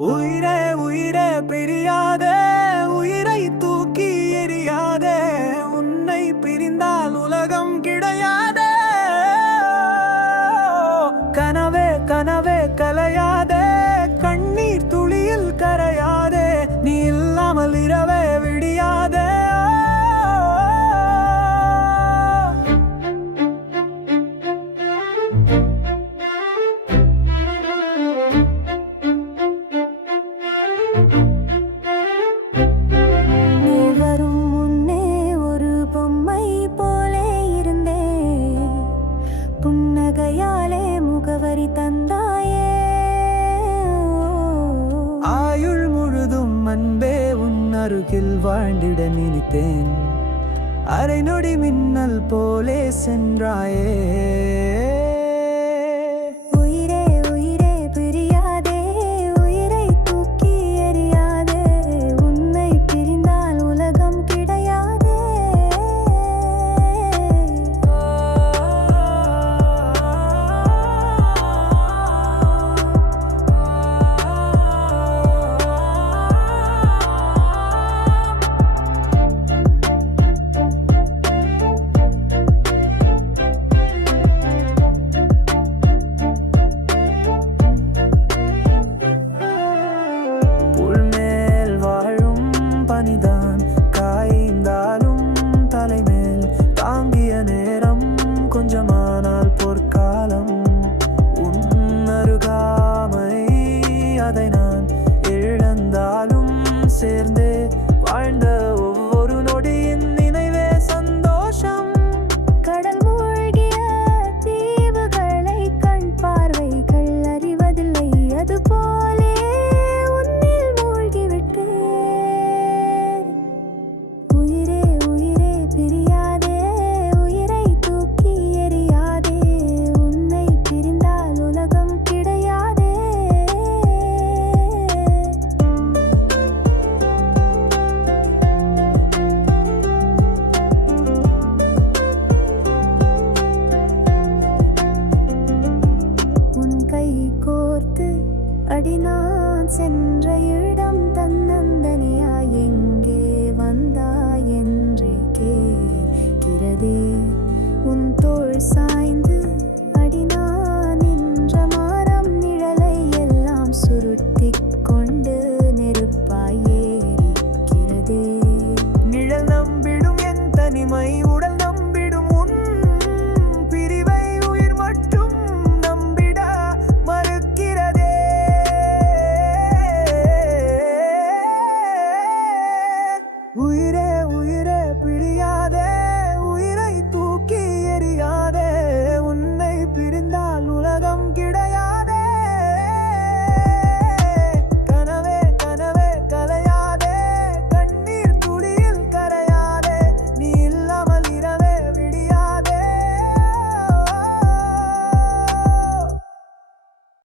உயிரே உயிரே பிரியாத உயிரை தூக்கி எறியாத உன்னை பிரிந்தால் உலகம் கிடையாத. கனவே கனவே கலையாத கண்ணீர் துளியில் கரையா வருகையாலே முகவரி தந்தாயே. ஆயுள் முழுதும் அன்பே உன் அருகில் வாழ்ந்திட நினைத்தேன். அரை நொடி மின்னல் போலே சென்றாயே. சென்ற